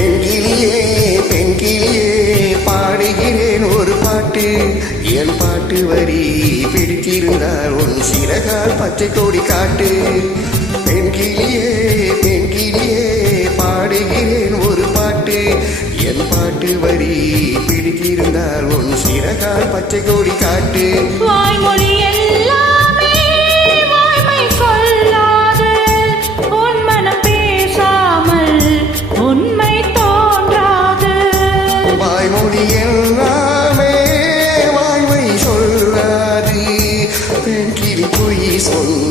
பெண்கிளியே பெண்கிளியே பாடுகிறேன் ஒரு பாட்டு. என் பாட்டு வரி பிடித்திருந்தால் உன் சிறகால் பச்சை கோடி காட்டு. பெண்கிளியே பெண்கிளியே பாடுகிறேன் ஒரு பாட்டு. என் பாட்டு வரி பிடித்திருந்தால் உன் சிறகால் பச்சை கோடி காட்டு. வாய்மொழி எல்லாம் peaceful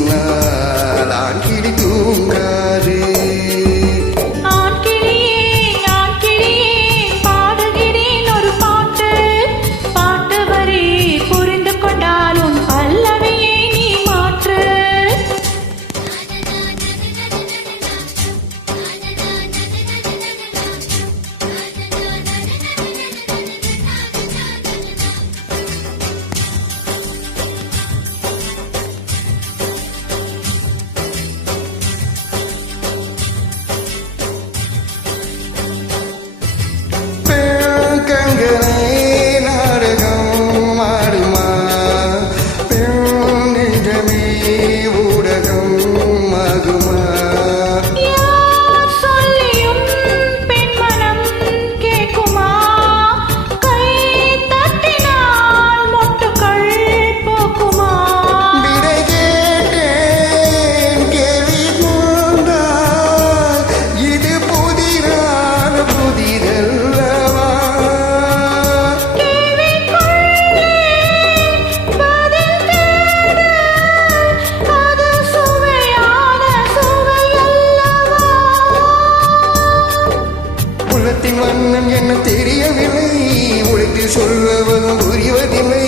சொல்லுவதும் புரிவதில்லை.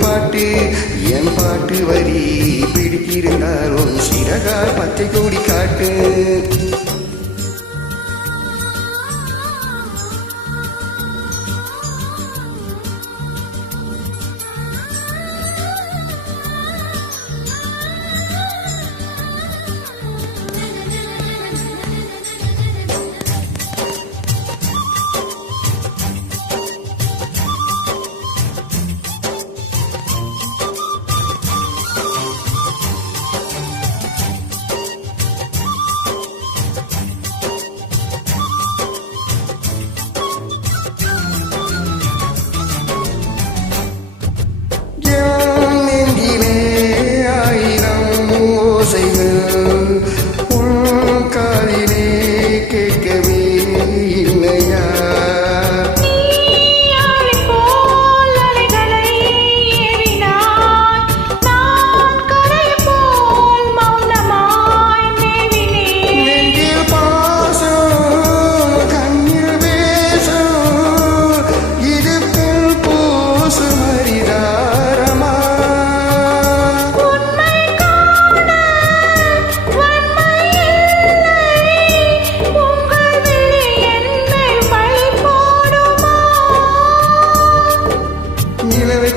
பாட்டு. என் பாட்டு வரி பிடித்திருந்தாலும் சிறகா பச்சை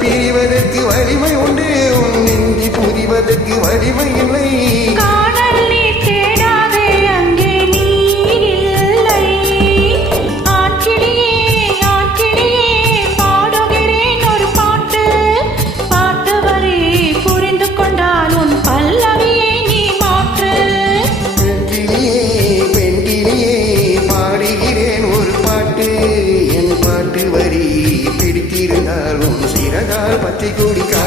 பிரிவதற்கு வலிமை உண்டு. உன் நெஞ்சி புரிவதற்கு வலிமை இல்லை. பற்றி குடிக்க